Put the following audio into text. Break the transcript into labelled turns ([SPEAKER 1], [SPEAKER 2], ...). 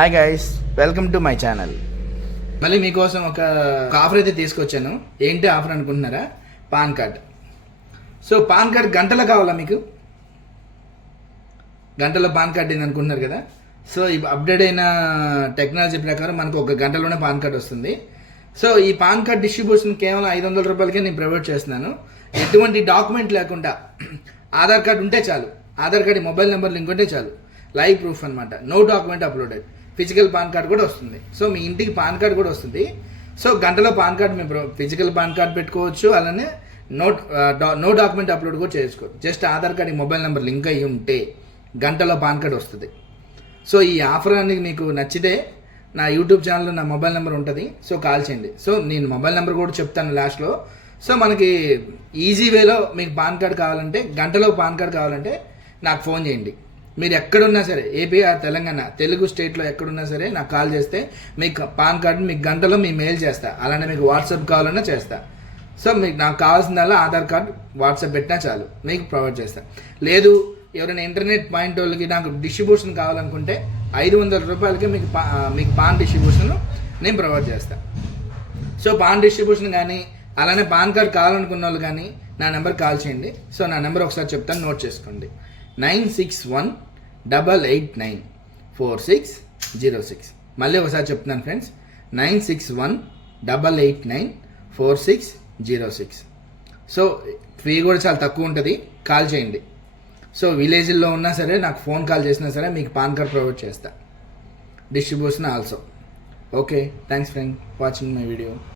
[SPEAKER 1] Hi guys welcome to my channel మళ్ళీ మీకోసం ఒక ఆఫర్ అయితే తీసుకొచ్చాను. ఏంటి ఆఫర్ అనుకుంటున్నారా? PAN card. So PAN card గంటలో కావాలా మీకు? గంటలో పాన్ కార్డ్ ఏంది అనుకుంటున్నారు కదా? సో ఈ అప్డేట్ అయిన టెక్నాలజీ ప్రకారం మనకు ఒక గంటలోనే పాన్ కార్డ్ వస్తుంది. సో ఈ పాన్ కార్డ్ డిస్ట్రిబ్యూషన్ కేవలం ఐదు వందల రూపాయలకే నేను ప్రొవైడ్ చేస్తున్నాను. ఎటువంటి డాక్యుమెంట్ లేకుండా ఆధార్ కార్డ్ ఉంటే చాలు. Aadhaar card mobile number link ఉంటే చాలు. లైవ్ ప్రూఫ్ అనమాట no document uploaded physical PAN card కూడా వస్తుంది. సో మీ ఇంటికి పాన్ కార్డ్ కూడా వస్తుంది. సో గంటలో పాన్ కార్డ్ మేము ఫిజికల్ పాన్ కార్డ్ పెట్టుకోవచ్చు. అలానే నో నో డాక్యుమెంట్ అప్లోడ్ కూడా చేసుకోవచ్చు. Just Aadhaar card mobile number link అయ్యి ఉంటే గంటలో పాన్ కార్డ్ వస్తుంది. సో ఈ ఆఫర్ అనేది మీకు నచ్చితే నా యూట్యూబ్ ఛానల్లో నా మొబైల్ నెంబర్ ఉంటుంది. సో కాల్ చేయండి. సో నేను మొబైల్ నెంబర్ కూడా చెప్తాను లాస్ట్లో. సో మనకి ఈజీ వేలో మీకు పాన్ కార్డ్ కావాలంటే గంటలో పాన్ కార్డ్ కావాలంటే నాకు ఫోన్ చేయండి. మీరు ఎక్కడున్నా సరే ఏపీ తెలంగాణ తెలుగు స్టేట్లో ఎక్కడున్నా సరే నాకు కాల్ చేస్తే మీకు పాన్ కార్డు మీకు గంటలో మీ మెయిల్ చేస్తా. అలానే మీకు వాట్సాప్ కావాలన్నా చేస్తా. సో మీకు నాకు కావాల్సిందల్లా ఆధార్ కార్డ్ వాట్సాప్ పెట్టినా చాలు. మీకు ప్రొవైడ్ చేస్తా. లేదు ఎవరైనా ఇంటర్నెట్ పాయింట్ వాళ్ళకి నాకు డిస్ట్రిబ్యూషన్ కావాలనుకుంటే ఐదు వందల రూపాయలకి మీకు పా మీకు పాన్ డిస్ట్రిబ్యూషన్ నేను ప్రొవైడ్ చేస్తాను సో పాన్ డిస్ట్రిబ్యూషన్ కానీ అలానే పాన్ కార్డ్ కావాలనుకున్న వాళ్ళు కానీ నా నెంబర్ కాల్ చేయండి. సో నా నెంబర్ ఒకసారి చెప్తాను నోట్ చేసుకోండి. Nine six one double eight nine. Four six zero six. మళ్ళీ ఒకసారి చెప్తున్నాను friends. Nine six one double eight nine. Four six zero six. So fee కూడా చాలా తక్కువ ఉంటుంది. కాల్ చేయండి. సో విలేజ్లో ఉన్నా సరే నాకు ఫోన్ కాల్ చేసినా సరే మీకు పాన్ కార్డ్ ప్రొవైడ్ చేస్తా. Distribution also. Okay thanks friend watching my video.